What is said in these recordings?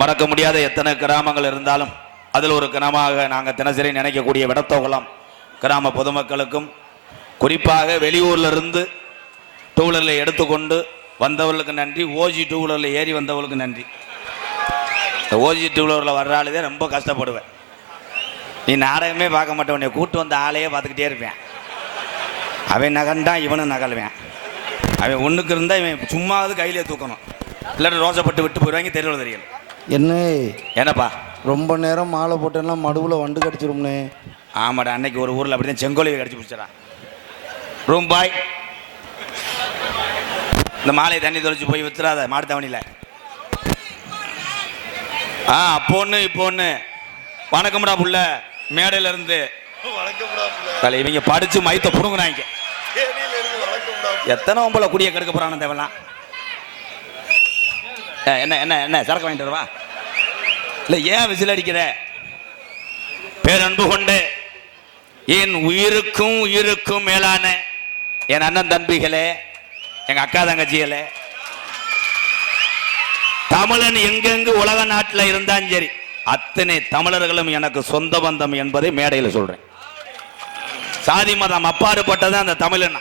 மறக்க முடியாத எத்தனை கிராமங்கள் இருந்தாலும் அதில் ஒரு கிராமமாக நாங்கள் தினசரி நினைக்கக்கூடிய விடத்தோகலாம். கிராம பொதுமக்களுக்கும் குறிப்பாக வெளியூர்லேருந்து இருந்து டூ வீலரில் எடுத்துக்கொண்டு வந்தவர்களுக்கு நன்றி. ஓஜி டூ வீலரில் ஏறி வந்தவர்களுக்கு நன்றி. இந்த ஓஜி டூ வீலரில் வர்ற ஆளுதே ரொம்ப கஷ்டப்படுவேன். நீ நாடகமே பார்க்க மாட்டேன் உன்னை கூட்டு வந்த ஆளையே பார்த்துக்கிட்டே இருப்பேன். அவன் நகண்டான் இவனும் நகல்வேன். அவன் ஒன்றுக்கு இருந்தால் இவன் சும்மாவது கையிலே தூக்கணும். இல்லாட்டி ரோசப்பட்டு விட்டு போயிடுவாங்க தெரியல என்ன? என்னப்பா? ரொம்ப நேரம் மாலை போட்டேன்னா மடுவில் வண்டு கடிச்சிரும்னே. ஆமாடா அன்னைக்கு ஒரு ஊரில் அப்படி தான் செங்கோலியை கடிச்சு பிடிச்சடா. ரூம் பாய் இந்த மாலையை தண்ணி தொலைச்சு போய் வித்துறாத மாடு தவணியில். ஆ அப்போ ஒன்று இப்போ ஒன்று வணக்கம்டா புள்ள. மேடையில இருந்து. தலை இவங்க படிச்சு மைத்த புடுங்குறாங்க. எத்தனை ஒம்பளை குடிய கெடுக்க போறான தேவலாம் என்ன என்ன என்ன சரக்கு வாங்கிட்டு வரவா? இல்லை ஏன் விசில் அடிக்கிற? பேரன்பு கொண்டு என் உயிருக்கும் உயிருக்கும் மேலான என் அண்ணன் தம்பிகளே எங்க அக்கா தங்கச்சிகளே தமிழன் எங்கெங்கு உலக நாட்டில் இருந்தாலும் சரி அத்தனை தமிழர்களும் எனக்கு சொந்த பந்தம் என்பதை மேடையில் சொல்றேன். சாதி மதம் அப்பாறுபட்டதான் அந்த தமிழன்.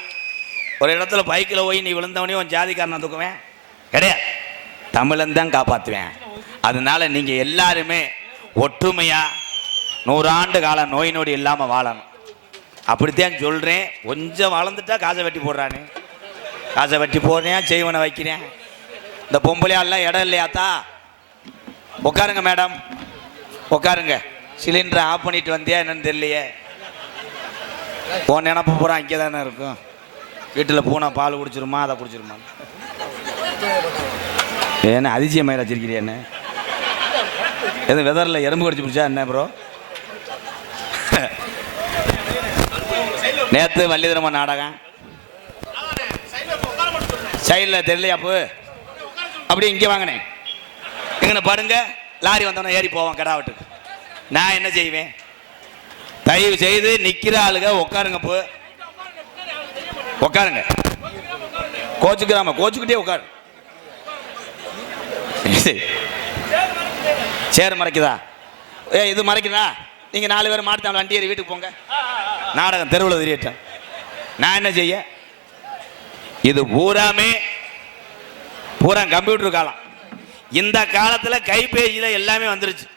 ஒரு இடத்துல பைக்கில் போய் நீ விழுந்தவனே உன் ஜாதிக்காரனை தூக்குவேன். கிடையாது. தமிழன் தான் காப்பாற்றுவேன் அதனால நீங்கள் எல்லாருமே ஒற்றுமையாக நூறாண்டு காலம் நோய் நொடி இல்லாமல் வாழணும். அப்படித்தான் சொல்கிறேன் கொஞ்சம் வளர்ந்துட்டா காசை வெட்டி போடுறானே. காசை வெட்டி போடுறேன் செய்வனை வைக்கிறேன். இந்த பொம்பளையாலாம் இடம் இல்லையாத்தா? உட்காருங்க மேடம். உட்காருங்க. சிலிண்டரை ஆஃப் பண்ணிட்டு வந்தியா என்னன்னு தெரியலையே. போன நினப்பு பூரா இங்கே தானே இருக்கும். வீட்டில் பூனை பால் குடிச்சிருமா அதை குடிச்சிருமா என்ன அதிசயம் மயில் வச்சிருக்கிறியா என்ன? எதுவும் வெதரில் எறும்பு கடிச்சு பிடிச்சா என்ன ப்ரோ நேற்று வள்ளிதரமா நாடகம். சைடில் தெரியலையா போ? அப்படி இங்கே வாங்கினேன் இங்கே பாருங்க. லாரி வந்தவன ஏறி போவான் கடாவட்டுக்கு நான் என்ன செய்வேன்? தயவு செய்து நிற்கிற ஆளுங்க உட்காருங்க போ. உட்காருங்க. கோச்சுக்கிறாம கோச்சுக்கிட்டே உட்காரு. சேர் மறைக்குதா? ஏ இது மறைக்குதா? நீங்கள் நாலு பேர் மாட்டு வண்டி ஏறி வீட்டுக்கு போங்க. நாடகம் தெருவில் தெரியட்டேன் நான் என்ன செய்ய? இது பூராமே பூரா கம்ப்யூட்டர் காலம். இந்த காலத்தில் கைபேசியில் எல்லாமே வந்துருச்சு.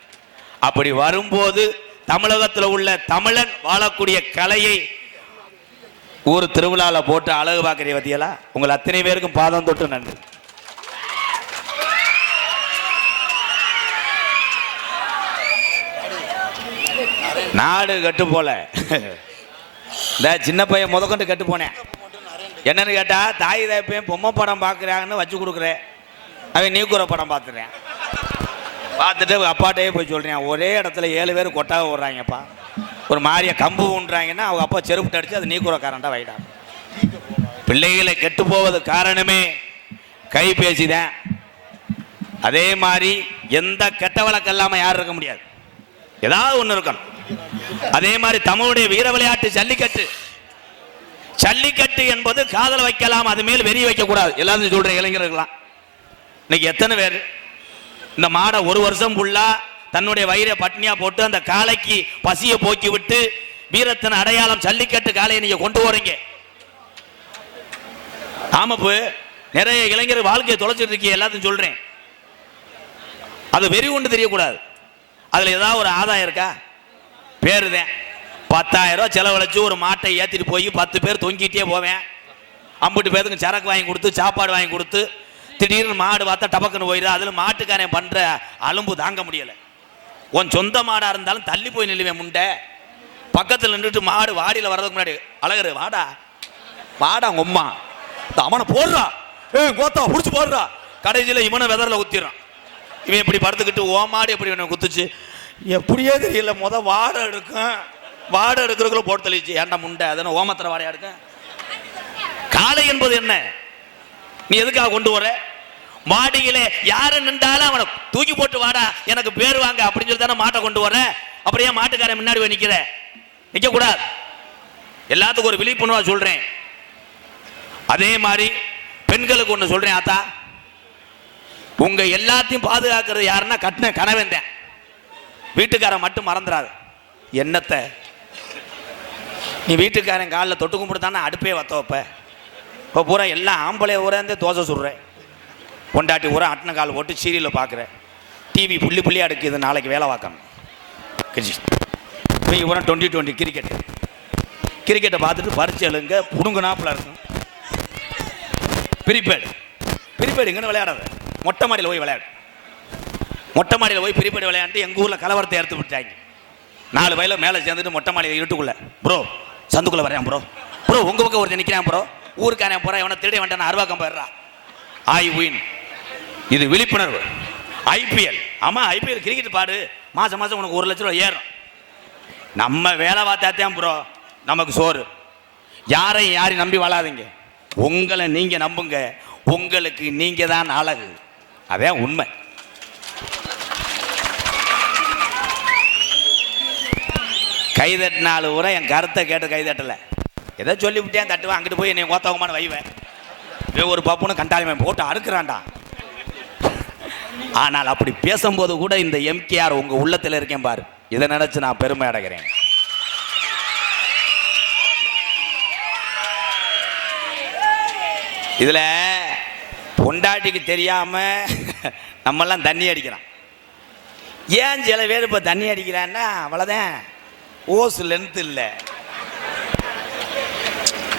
அப்படி வரும்போது தமிழகத்தில் உள்ள தமிழன் வாழக்கூடிய கலையை ஊர் திருவிழாவில் போட்டு அழகு பார்க்குறீங்க பத்தியலா உங்கள் அத்தனை பேருக்கும் பாதம் தொட்டு நன்றி. நாடு கட்டு போல. இந்த சின்ன பையன் முதற்கொண்டு கட்டு போனேன். என்னன்னு கேட்டா தாய் தயப்பையும் பொம்மை படம் பார்க்குறாங்கன்னு வச்சு கொடுக்குறேன். அவன் நீக்குற படம் பார்த்துறேன். பார்த்துட்டு அப்பாட்டையே போய் சொல்கிறேன் ஒரே இடத்துல ஏழு பேர் கொட்டாக விடுறாங்கப்பா. ஒரு மாதிரியை கம்பு உண்றாங்கன்னா அவங்க அப்பா செருப்பு அடிச்சு அது நீக்குறக்காரன்டா வைடா பிள்ளைகளை கெட்டு போவது காரணமே கைபேசி தான் அதே மாதிரி எந்த கெட்ட வழக்கம் இல்லாமல் யாரும் இருக்க முடியாது. ஏதாவது ஒன்று இருக்கணும். அதே மாதிரி தமிழுடைய வீர விளையாட்டு ஜல்லிக்கட்டு. ஜல்லிக்கட்டு என்பது காதல் வைக்கலாம் அது மேல் வெறி வைக்க கூடாது எல்லாரும் சொல்ற இளைஞர்கள்லாம். இன்னைக்கு எத்தனை பேர்? இந்த மாடை ஒரு வருஷம் ஃபுல்லா தன்னுடைய வயிறை பட்னியா போட்டு அந்த காளைக்கு பசியை போக்கி விட்டு வீரத்தின் அடையாளம் ஜல்லிக்கட்டு காளையை நீங்க கொண்டு போறீங்க. ஆமாப்பு நிறைய இளைஞர் வாழ்க்கையை தொலைச்சிட்டு இருக்கீங்க எல்லாத்தையும் சொல்றேன். அது வெறி ஒன்று தெரியக்கூடாது. அதுல ஏதாவது ஒரு ஆதாயம் இருக்கா? பேருதேன். பத்தாயிரம் ரூபா செலவழிச்சு ஒரு மாட்டை ஏற்றிட்டு போய் பத்து பேர் தொங்கிட்டே போவேன். அம்பிட்டு பேருக்கு சரக்கு வாங்கி கொடுத்து சாப்பாடு வாங்கி கொடுத்து திடீர்னு மாடு பார்த்தா டபக்குன்னு போயிடுது. அதில் மாட்டுக்காரன் பண்ணுற அலும்பு தாங்க முடியலை. உன் சொந்த மாடாக இருந்தாலும் தள்ளி போய் நில்லுவேன் முண்டை. பக்கத்தில் நின்றுட்டு மாடு வாடியில் வர்றதுக்கு முன்னாடி அழகரு வாடா. வாடா உங்க உம்மா அவனை போடுறா. ஏய் கோத்தா பிடிச்சி போடுறா. கடைசியில் இவனை வெதரில் குத்திடுறான் இவன் இப்படி படுத்துக்கிட்டு ஓ மாடு எப்படி இவனை குத்துச்சு? எப்படியே தெரியல முத வாடை எடுக்கும். வாடை எடுக்கிறதுக்குள்ள போட்டு தெளிச்சு ஏன்டா முண்டை? அதனை ஓமத்திர வாடையா எடுக்க காளை என்பது என்ன? நீ எதுக்காக கொண்டு வர? மாடியிலே யாரு நின்றாலும் அவனை தூக்கி போட்டு வாடா எனக்கு பேர் வாங்க அப்படின்னு சொல்லி தானே மாட்டை கொண்டு வர? அப்புறம் ஏன் மாட்டுக்காரன் முன்னாடி போய் நிக்கிற? கூடாது எல்லாத்துக்கும் ஒரு விழிப்புணர்வா சொல்றேன். அதே மாதிரி பெண்களுக்கு ஒன்று சொல்றேன் ஆத்தா. உங்க எல்லாத்தையும் பாதுகாக்கிறது யாருன்னா கட்டின கனவேந்தேன் வீட்டுக்காரன் மட்டும் மறந்துடாது என்னத்தை? நீ வீட்டுக்காரன் காலில் தொட்டு கும்பிட்டு அடுப்பே வத்த வைப்ப. இப்போ பூரா எல்லாம் ஆம்பளை ஊரே தோசை சுடுறேன் கொண்டாட்டி ஊரா அட்டின கால் போட்டு சீரியலில் பார்க்குறேன் டிவி புள்ளி புள்ளியாக அடுக்குது நாளைக்கு வேலை பார்க்கணும். கிரிச்சி இப்போ பூரா டுவெண்ட்டி டுவெண்ட்டி கிரிக்கெட் கிரிக்கெட்டை பார்த்துட்டு பறிச்சு எழுங்க புடுங்குனாப்பில் இருக்கும் பிரிப்பேடு பிரிப்பேடு இங்கன்னு விளையாடாது. மொட்டை மாடியில் போய் விளையாடு. மொட்டை மாடியில் போய் பிரிப்படி விளையாண்டு எங்கள் ஊரில் கலவரத்தை எடுத்து விட்டாங்க. நாலு வயலில் மேலே சேர்ந்துட்டு மொட்டை மாடியில் இருட்டுக்குள்ள. ப்ரோ சந்துக்குள்ளே வரேன் ப்ரோ. ப்ரோ உங்கள் பக்கம் ஒருத்தர் நிற்கிறேன் ப்ரோ. ஊருக்காரன் போகிறேன் எவனை திருடி வேண்டாம் அருவாக்கம் போயிடுறா. ஐ வின் இது விழிப்புணர்வு. ஐபிஎல் ஆமாம் ஐபிஎல் கிரிக்கெட் பாடு. மாதம் மாதம் உனக்கு ஒரு லட்ச ரூபா ஏறும். நம்ம வேலை பார்த்தாத்தான் ப்ரோ நமக்கு சோறு. யாரையும் யாரையும் நம்பி வாழாதீங்க. உங்களை நீங்கள் நம்புங்க. உங்களுக்கு நீங்கள் தான் அழகு. அதே உண்மை. கைதட்டினாலு கூட என் கருத்தை கேட்டு கைதட்டல. ஏதோ சொல்லிவிட்டேன் தட்டுவேன் அங்கிட்டு போய் என்னை ஓத்தவங்கமான வைவேன். இவன் ஒரு பப்புன்னு கண்டாலுமே போட்டு அறுக்கிறான்டா. ஆனால் அப்படி பேசும்போது கூட இந்த எம்கேஆர் உங்க உள்ளத்தில் இருக்கேன் பாரு. இதை நினைச்சு நான் பெருமை அடைகிறேன். இதில் பொண்டாட்டிக்கு தெரியாமல் நம்மெல்லாம் தண்ணி அடிக்கிறான். ஏன் சில பேர் இப்போ தண்ணி அடிக்கிறான்னா அவ்வளோதான் ஓஸ் லென்த் இல்லை.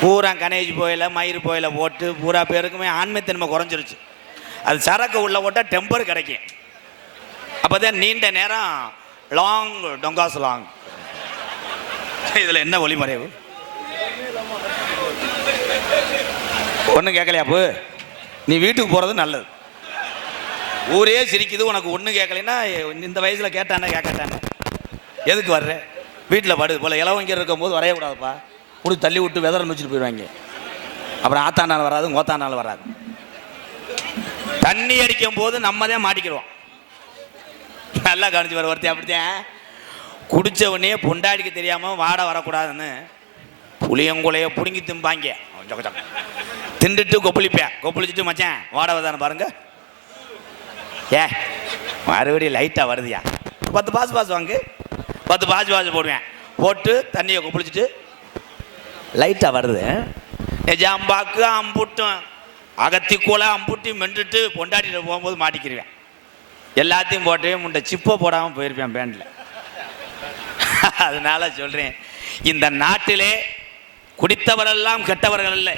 பூரா கணேஜ் போயில மயிர் போயில போட்டு பூரா பேருக்குமே ஆண்மைத்தன்மை குறைஞ்சிருச்சு. அது சரக்கு உள்ள போட்டால் டெம்பர் கிடைக்கும். அப்போதான் நீண்ட நேரம் லாங் டொங்காஸ் லாங் இதில் என்ன ஒளிமறைவு ஒன்றும் கேட்கலையாப்பு நீ வீட்டுக்கு போகிறது நல்லது. ஊரே சிரிக்குது உனக்கு ஒன்றும் கேட்கலைன்னா இந்த வயசில் கேட்டானே கேட்கட்டானே. எதுக்கு வர்ற? வீட்டில் படுது போல். இளவங்க இருக்கும்போது வரையக்கூடாதுப்பா. முடி தள்ளி விட்டு வெதரை வச்சுட்டு போயிடுவாங்க. அப்புறம் ஆத்தானால் வராது கோத்தானால் வராது. தண்ணி அடிக்கும் போது நம்ம தான் மாட்டிக்கிறோம் நல்லா கவனிச்சு வர ஒருத்தன் அப்படித்தான். குடித்த உடனே பொண்டாடிக்க தெரியாமல் வாட வரக்கூடாதுன்னு புளியங்குலைய பிடுங்கி திம்பாங்க. கொஞ்சம் கொஞ்சம் திண்டுட்டு கொப்பளிப்பேன். கொப்பளிச்சுட்டு மச்சான் வாட வரதானே பாருங்க. ஏ மறுபடியும் லைட்டாக வருதுயா? பத்து பாஸ் பாஸ் வாங்கு. பத்து பாஜ் பாசு போடுவேன். போட்டு தண்ணியை குப்பிடிச்சிட்டு லைட்டாக வருது. நிஜாம்பாக்கு அம்புட்டும். அகத்திக்கூல அம்புட்டி மென்றுட்டு பொண்டாட்டிட்டு போகும்போது மாட்டிக்கிடுவேன் எல்லாத்தையும் போட்டு முண்டை சிப்பை போடாமல் போயிருப்பேன் பேண்டில். அதனால சொல்கிறேன் இந்த நாட்டிலே குடித்தவரெல்லாம் கெட்டவர்கள் இல்லை.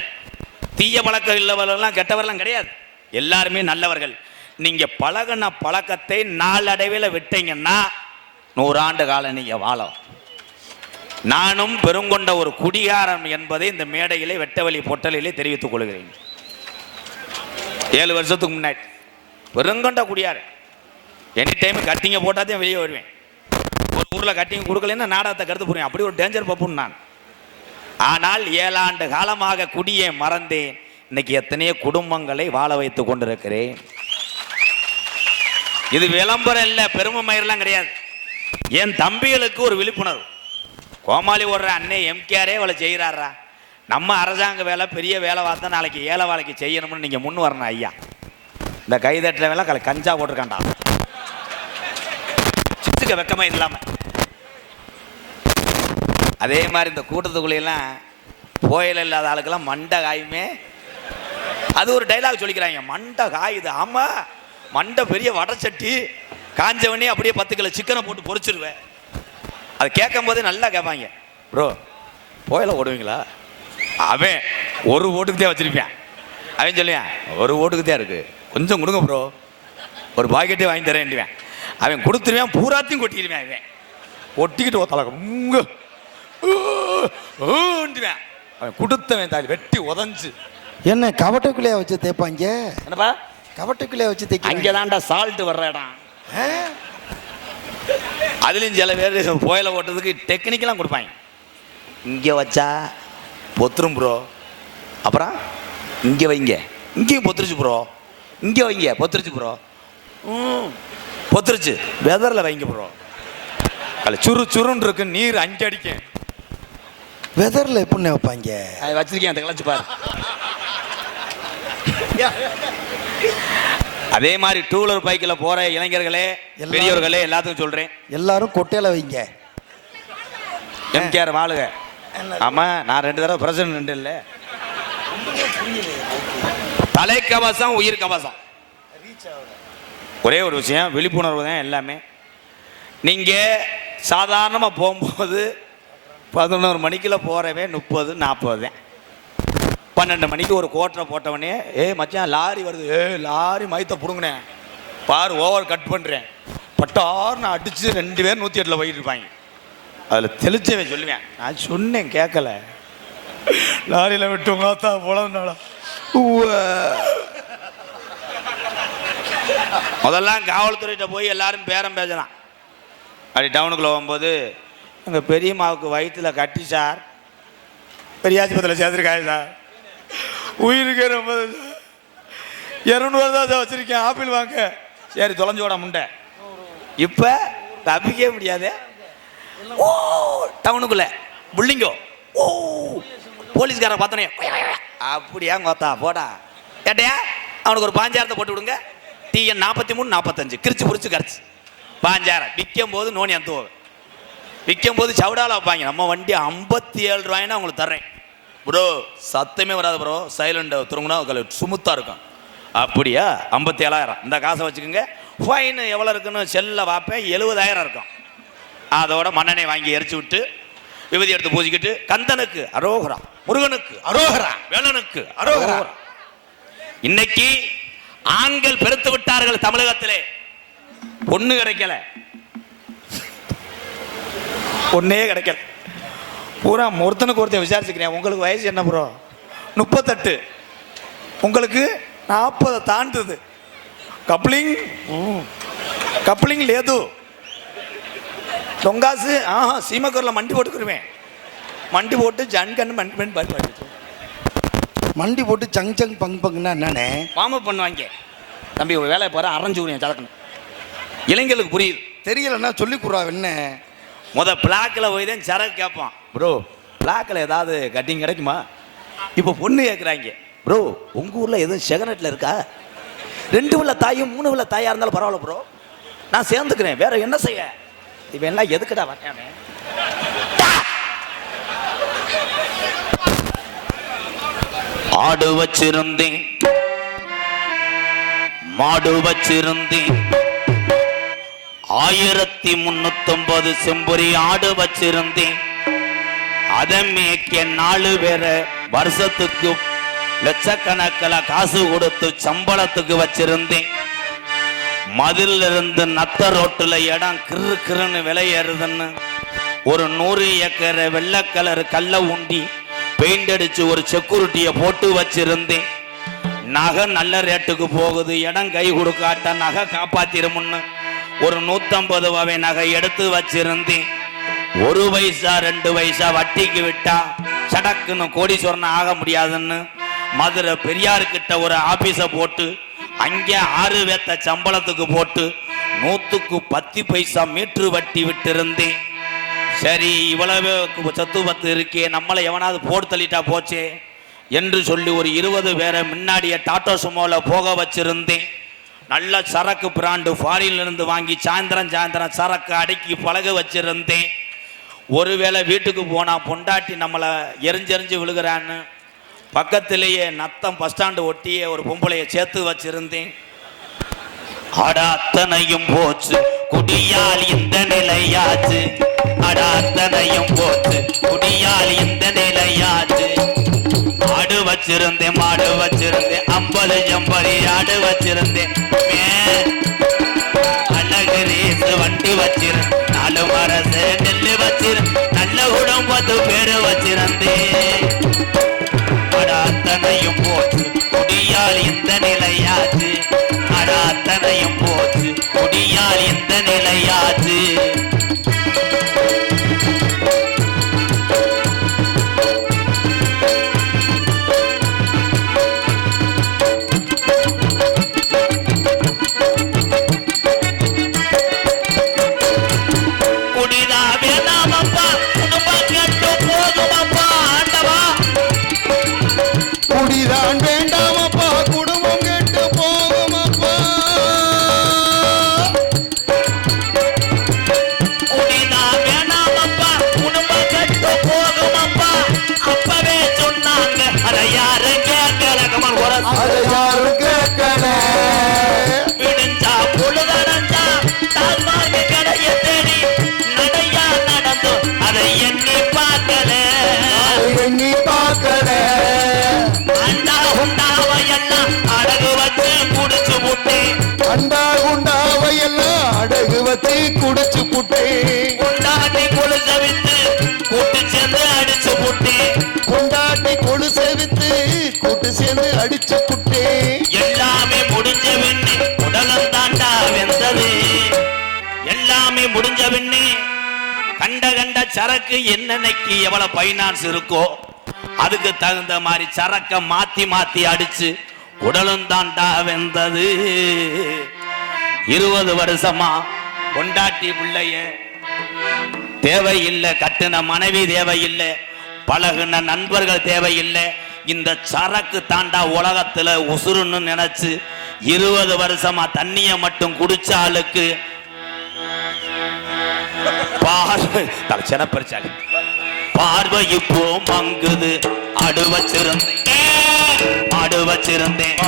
தீய பழக்கம் உள்ளவர்களெல்லாம் கெட்டவரெல்லாம் கிடையாது. எல்லாருமே நல்லவர்கள். நீங்கள் பழகின பழக்கத்தை நாளடைவில் விட்டீங்கன்னா நூறாண்டு காலம் நீங்கள் வாழலாம் நானும் பெருங்கொண்ட ஒரு குடிகாரன் என்பதை இந்த மேடையிலே வெட்டவெளி பொட்டலிலே தெரிவித்துக் கொள்கிறேன். ஏழு வருஷத்துக்கு முன்னாடி. பெருங்கொண்ட குடியார் எனி டைம் கட்டிங்க போட்டால் வெளியே வருவேன். ஒரு ஊரில் கட்டிங்க கொடுக்கலன்னா நாடகத்தை கருத்து போடுவேன். அப்படி ஒரு டேஞ்சர் பப்புன்னு நான். ஆனால் ஏழாண்டு காலமாக குடியை மறந்தேன். இன்னைக்கு எத்தனையோ குடும்பங்களை வாழ வைத்துக் கொண்டிருக்கிறேன். இது விளம்பரம் இல்லை பெருமை மயிரெல்லாம் கிடையாது. என் தம்பிகளுக்கு ஒரு விழிப்புணர்வு. கோமாளி ஓடுற அண்ணே எம்கேஆரே அவளை செய்கிறாரா நம்ம அரசாங்க வேலை பெரிய வேலை பார்த்தா நாளைக்கு ஏழை வேலைக்கு செய்யணும்னு நீங்கள் முன் வரணும் ஐயா. இந்த கைதட்டில் வேலை கலை கஞ்சா போட்டிருக்காண்டா சித்துக்க வெக்கமே இல்லாம. அதே மாதிரி இந்த கூட்டத்துக்குள்ளெல்லாம் புயல் இல்லாத ஆளுக்கெல்லாம் மண்டை காயுமே. அது ஒரு டைலாக் சொல்லிக்கிறாங்க. மண்டை காயுது. ஆமா. மண்டை பெரிய வடச்சட்டி காஞ்சவனே அப்படியே பத்து கிலோ சிக்கனை போட்டு பொரிச்சிருவேன். அது கேட்கும் போதே நல்லா கேட்பாங்க. ப்ரோ புயல ஓடுவீங்களா? அவன் ஒரு ஓட்டுக்கு தான் வச்சிருப்பேன். அவன் சொல்லுவேன். ஒரு ஓட்டுக்கு தான் இருக்கு. கொஞ்சம் கொடுங்க ப்ரோ. ஒரு பாக்கெட்டே வாங்கி தரேன்டுவேன் அவன் கொடுத்துருவேன் பூராத்தையும் கொட்டிடுவேன் அவன். ஒட்டிக்கிட்டு ஒத்தல உங்க ஊண்டுவேன் அவன் கொடுத்தவன் தாலி வெட்டி உதஞ்சு. என்ன கவட்டைக்குள்ளேயே வச்சு தேய்ப்பாங்க? என்னப்பா? கவட்டைக்குள்ளேயே வச்சு அங்கே தைக்க தான்டா சால்ட் வர்ற இடம். அதுலேயும் சில பேர் புயலை ஓட்டுறதுக்கு டெக்னிக்கெல்லாம் கொடுப்பாங்க. இங்கே வச்சா பொத்துரும் ப்ரோ அப்புறம் இங்கே வைங்க. இங்கேயும் பொத்துருச்சு ப்ரோ இங்கே வைங்க. பொத்துருச்சு ப்ரோ பொத்துருச்சு. வெதரில் வைங்க ப்ரோ அதில் சுரு சுருன்னு இருக்கு. நீர் அஞ்சு அடிக்கும் வெதரில் எப்படிண்ணே வைப்பாங்க? அதை வச்சிருக்கேன். அதை கிளச்சு பாரு. அதே மாதிரி டூ வீலர் பைக்கில் போற இளைஞர்களே பெரியவர்களே எல்லாத்துக்கும் சொல்றேன். எல்லாரும் கொட்டையில வைங்க. எம்கேஆர் வாழுக. ஆமா நான் ரெண்டு தடவை பிரசிடண்ட் இல்ல தலைக்கவசம் உயிர் கவசம். ஒரே ஒரு விஷயம் விழிப்புணர்வு தான் எல்லாமே. நீங்க சாதாரணமா போகும்போது பதினோரு மணிக்குள்ள போறவன் முப்பது நாற்பது தான். பன்னெண்டு மணிக்கு ஒரு கோட்டரை போட்டவனே ஏ மச்சான் லாரி வருது. ஏ லாரி மயத்தை பிடுங்கினேன் பாரு ஓவர் கட் பண்ணுறேன் பட்டார்னு அடித்து ரெண்டு பேர் நூற்றி எட்டில் போயிட்டு இருப்பாங்க. அதில் தெளிச்சவன் சொல்லுவேன். நான் சொன்னேன் கேட்கல லாரியில் விட்டு தான் போலனாடா முதல்லாம் காவல்துறையிட்ட போய் எல்லாரும் பேரம் பேசலாம். அப்படி டவுனுக்குள்ளே போகும்போது எங்கள் பெரியம்மாவுக்கு வயிற்றில் கட்டி சார். பெரியாஸ்பத்திரியில் சேர்த்துருக்காரு சார். உயிருக்கே ரொம்ப இரநூறுவா தான் வச்சுருக்கேன். ஆப்பிள் வாங்க. சரி தொலைஞ்சோட முண்டை. இப்போ தப்பிக்கவே முடியாது. ஓ டவுனுக்குள்ள. புள்ளிங்கோ ஓ போலீஸ்காரன் பார்த்தனே அப்படியா கோத்தா போடா. ஏட்டையா அவனுக்கு ஒரு பாஞ்சாயிரத்தை போட்டு விடுங்க. டிஎன் நாற்பத்தி மூணு நாற்பத்தஞ்சு கிரிச்சு பிடிச்சி கரைச்சி. பாஞ்சாயிரம். விற்கும் போது நோனி அந்த விற்கும் போது சவுடாவில் வைப்பாங்க நம்ம வண்டி ஐம்பத்தி ஏழு ரூபாய்னா உங்களுக்கு தர்றேன். ப்ரோ சத்தமே வராது ப்ரோ சைலண்ட் திரும்பினா சுமுத்தாக இருக்கும். அப்படியா? ஐம்பத்தி ஏழாயிரம் இந்த காசை வச்சுக்கோங்க. ஃபைன் எவ்வளோ இருக்குன்னு செல்ல பார்ப்பேன் எழுபதாயிரம் இருக்கும். அதோட மண்ணெண்ணெய் வாங்கி எரிச்சு விட்டு விபதி எடுத்து பூஜிக்கிட்டு கந்தனுக்கு அரோகரா. முருகனுக்கு அரோகரா. வேலனுக்கு அரோகரா. இன்னைக்கு ஆண்கள் பெருத்து விட்டார்கள் தமிழகத்திலே. பொண்ணு கிடைக்கல. பொண்ணே கிடைக்கல. பூரா ஒருத்தனுக்கு ஒருத்தன் விசாரிச்சுக்கிறேன். உங்களுக்கு வயசு என்ன ப்ரோ முப்பத்தெட்டு. உங்களுக்கு நாற்பதை தாண்டுது. கப்ளிங். கப்ளிங் லேது. தொங்காசு. ஆஹா சீமக்கூரில் மண்டி போட்டுக்கிருவேன். மண்டி போட்டு ஜன்கன்னு மண்டி பண்ணி பாட்டு மண்டி போட்டு சங் சங் பங் பங்னா என்னண்ணே? வார்ம் அப் பண்ணுவாங்க. தம்பி ஒரு வேலையை போகிற அரைஞ்சு விடுவேன் சதக்கணும் இளைஞர்களுக்கு புரியுது. தெரியலன்னா சொல்லி குறா என்ன முத பிளாக்கில் போய் தான் சரக்கு கேட்பான். ப்ரோ பிளாக்கில் ஏதாவது கட்டிங் கிடைக்குமா? இப்போ பொண்ணு கேட்குறாங்க ப்ரோ உங்கள் ஊரில் எதுவும் செகனட்டில் இருக்கா? ரெண்டு உள்ள தாயும் மூணு உள்ள தாயாக இருந்தாலும் பரவாயில்ல ப்ரோ நான் சேர்ந்துக்கிறேன். வேற என்ன செய்ய? இவன் எல்லாம் எதுக்குடா வரையானே ஆடு வச்சிருந்தேன். மாடு வச்சிருந்தேன். ஆயிரத்தி முன்னூத்தொன்பது செம்பொரி ஆடு வச்சிருந்தேன். அதை நாலு பேரை வருஷத்துக்கு லட்சக்கணக்கில் காசு கொடுத்து சம்பளத்துக்கு வச்சிருந்தேன். மதில் இருந்து நத்த ரோட்டில் இடம் கிரு கிருன்னு விலை ஏறுதுன்னு ஒரு நூறு ஏக்கரை வெள்ளை கலர் கல்லை உண்டி பெயிண்ட் அடிச்சு ஒரு செக்யூரிட்டியை போட்டு வச்சிருந்தேன். நகை நல்ல ரேட்டுக்கு போகுது இடம் கை கொடுக்காட்ட நகை காப்பாத்திருமுன்னு ஒரு நூத்தம்பது வகை நகை எடுத்து வச்சிருந்தேன். ஒரு பைசா ரெண்டு பைசா வட்டிக்கு விட்டா சடக்குன்னு கோடீஸ்வரன் ஆக முடியாதுன்னு மதுரை பெரியார்கிட்ட ஒரு ஆபீஸை போட்டு அங்கே ஆறு வேத்த சம்பளத்துக்கு போட்டு நூத்துக்கு பத்து பைசா மீட்ரு வட்டி விட்டிருந்தேன். சரி இவ்வளவு சத்து பத்து இருக்கே நம்மளை எவனாவது போட்டு தள்ளிட்டா போச்சே என்று சொல்லி ஒரு இருபது பேரை முன்னாடியே டாட்டோ சுமோவில் போக வச்சிருந்தேன். நல்ல சரக்கு பிராண்டு ஃபாரின்லேருந்து வாங்கி சாயந்தரம் சாயந்தரம் சரக்கு அடக்கி பழக வச்சிருந்தேன். ஒருவேளை வீட்டுக்கு போனா பொண்டாட்டி நம்மளை எரிஞ்செறிஞ்சு விழுகிறான்னு பக்கத்திலேயே நத்தம் பஸ் ஸ்டாண்டு ஒட்டியே ஒரு பொம்பளையை சேர்த்து வச்சிருந்தேன். அட அத்தனையும் போச்சு. குடியால் இந்த நிலையாச்சு. அட அத்தனையும் போச்சு. குடியால் இந்த நிலையாச்சு. ஆடு வச்சிருந்தேன் மாடு வச்சிருந்தேன். அம்பது எம்பது ஆடு வச்சிருந்தேன். குடியால் பின்னே கண்ட கண்ட சரக்கு என்னன்னைக்கு எவ்வளவு பைனான்ஸ் இருக்கோ அதுக்கு தகுந்த மாதிரி சரக்க மாத்தி மாத்தி அடிச்சு உடலும் தாண்டா வெந்தது இருபது வருஷமா கொண்டாட்டி பிள்ளைய தேவையில்லை கட்டுன மனைவி தேவையில்லை பழகுன நண்பர்கள் தேவையில்லை இந்த சரக்கு தாண்டா உலகத்துல உசுருன்னு நினைச்சு இருபது வருஷமா தண்ணிய மட்டும் குடிச்ச ஆளுக்கு பார்வை. தலை சிறப்பரிச்சாலி பார்வை இப்போ மங்குது அடுவச்சிருந்தேன் அடுவச்சிருந்தேன்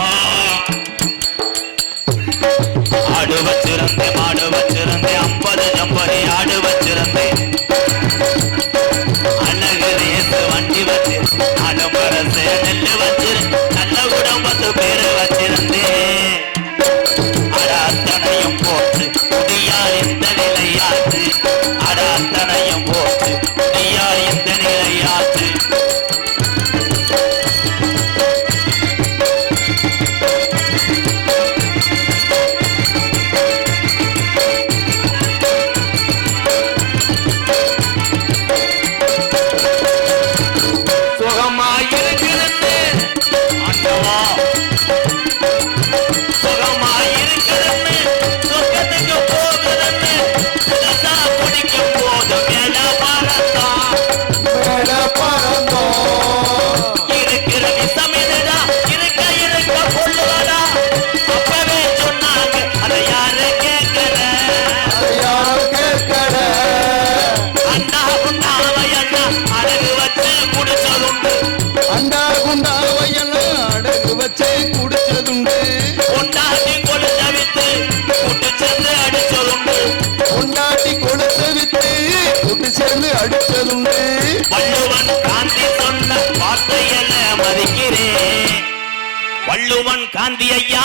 காந்தி ஐயா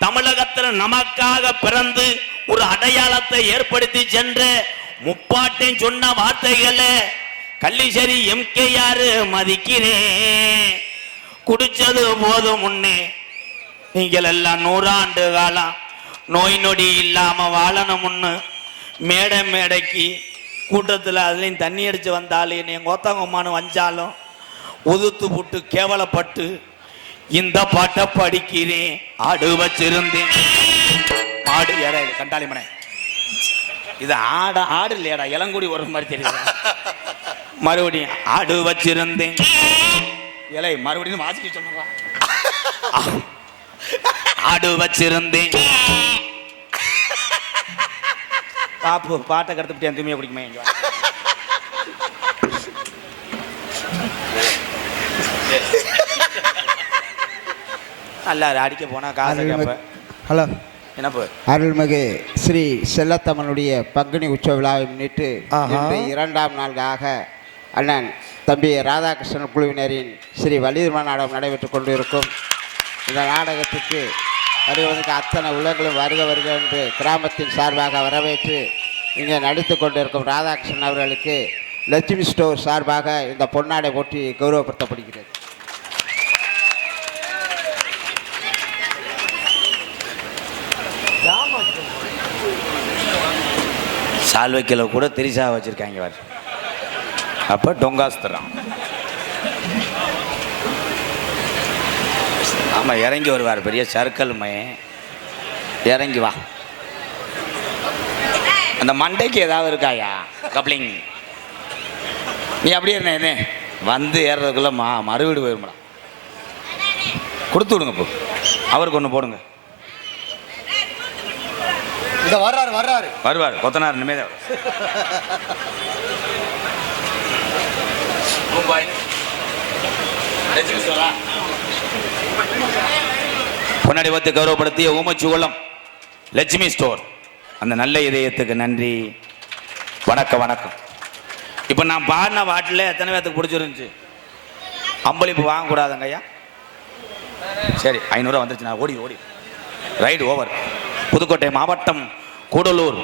தமிழகத்துல நமக்காக பிறந்து ஒரு அடையாளத்தை ஏற்படுத்தி சென்ற முப்பாட்டேன் சொன்ன வார்த்தைகளை கள்ளிசரி எம்கேஆர் மதிக்கிறேன் குடிச்சது போதும் முன்னே நீங்கள் எல்லாம் நூறாண்டு காலம் நோய் நொடி இல்லாம வாழணும்னு மேடை மேடைக்கு கூட்டத்தில் அதுலேயும் தண்ணி அடிச்சு வந்தாலும் என்னை கோத்தங்கம்மானு வந்தாலும் உதுத்து புட்டு கேவலப்பட்டு இந்த பாட்டை படிக்கிறேன். ஆடு வச்சிருந்தேன். ஆடு ஏடா இது கண்டாளி மனை. இது ஆட ஆடு இல்லையாடா இளங்குடி ஒரு மாதிரி தெரியுது மறுபடியும் ஆடு வச்சிருந்தேன். இலை மறுபடியும் வாசிக்க சொன்னா ஆடு வச்சிருந்தேன். பாப்பு பாட்டை கடத்துட்டு என் துணியை பிடிக்குமே நல்லா அடிக்க போனா காசை ஹலோ. என்னப்பு? அருள்மிகு ஸ்ரீ செல்லத்தம்மனுடைய பங்குனி உற்சவ விழாவை முன்னிட்டு. இன்று இரண்டாம் நாளாக அண்ணன் தம்பி ராதாகிருஷ்ணன் குழுவினரின் ஸ்ரீ வள்ளிதர்ம நாடகம் நடைபெற்றுக் கொண்டிருக்கும். இந்த நாடகத்துக்கு வருவதற்கு அத்தனை உள்ளங்களும் வருக வருக என்று கிராமத்தின் சார்பாக வரவேற்று இங்கே நடித்து கொண்டிருக்கும் ராதாகிருஷ்ணன் அவர்களுக்கு லட்சுமி ஸ்டோர் சார்பாக இந்த பொன்னாடை போட்டி கௌரவப்படுத்தப்படுகிறது. சால்வைக்கில் கூட திரிசா வச்சிருக்காங்க பாரு. அப்போ டொங்காஸ் தர்றான் ஆமாம் இறங்கி வருவார் பெரிய சர்க்கல் மையன். இறங்கி வா. அந்த மண்டைக்கு ஏதாவது இருக்காயா? கப்ளிங். நீ அப்படியே என்ன என்ன? வந்து ஏறுறதுக்குள்ள மா மறுவீடு போயிருமாடா. கொடுத்து விடுங்க இப்போ அவருக்கு ஒன்று போடுங்க. வர்றாரு வர்றாரு. வருவார் கொத்தனார் நிம்மதியா பொன்னாடி வந்து கௌரவப்படுத்திய ஊமச்சி உள்ளம் லட்சுமி ஸ்டோர். அந்த நல்ல இதயத்துக்கு நன்றி. வணக்கம் வணக்கம். இப்போ நான் பாடின பாட்டில் எத்தனை பேர்த்துக்கு பிடிச்சிருந்துச்சு? அம்பளிப்பு வாங்கக்கூடாதுங்க ஐயா. சரி ஐநூறுரூவா வந்துருச்சு. நான் ஓடி ஓடி. Ride over. புதுக்கோட்டை மாவட்டம் கூடலூர்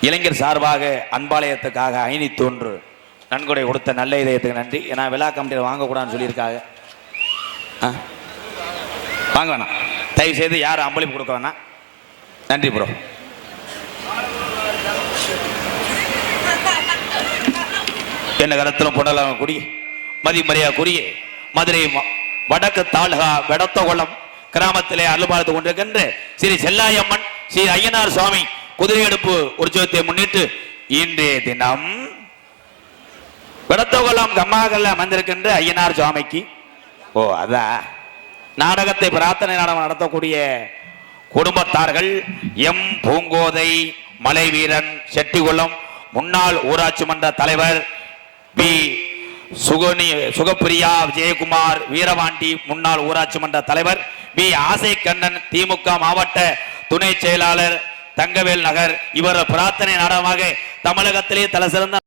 இளைஞர் சார்பாக அன்பாலயத்துக்காக அயனி தோன்று நன்கொடை கொடுத்த நல்ல இதயத்துக்கு நன்றி. ஏன்னா விழா கமிட்டியில் வாங்கக்கூடாதுன்னு சொல்லியிருக்காங்க. ஆ? வாங்க வேணாம். தயவு செய்து யாரும் அம்பளிப்பு கொடுக்க வேணாம். நன்றி ப்ரோ. என்ன கரத்திலும் பொன்னலாம் குடி மதிமரியா குறிய மதுரை ம- வடக்கு தாலுகா வெடத்தகுளம் கிராமத்திலே அருள்பார்த்து கொண்டிருக்கின்ற ஸ்ரீ செல்லாயம்மன் ஸ்ரீ ஐயனார் சுவாமி குதிரை எடுப்பு உற்சவத்தை முன்னிட்டு இன்றைய தினம் விடத்தகுளம் கம்மாகல்ல அமர்ந்திருக்கின்ற ஐயனார் சுவாமிக்கு ஓ அதான் நாடகத்தை பிரார்த்தனை நாடகம் நடத்தக்கூடிய குடும்பத்தார்கள் எம் பூங்கோதை மலை வீரன் செட்டிகுளம் முன்னாள் ஊராட்சி மன்ற தலைவர் பி. சுகனி சுகப்பிரியா விஜயகுமார் வீரவாண்டி முன்னாள் ஊராட்சி மன்ற தலைவர் பி. ஆசை கண்ணன் திமுக மாவட்ட துணை செயலாளர் தங்கவேல் நகர் இவர் பிரார்த்தனை நாடகமாக தமிழகத்திலே தலை சிறந்த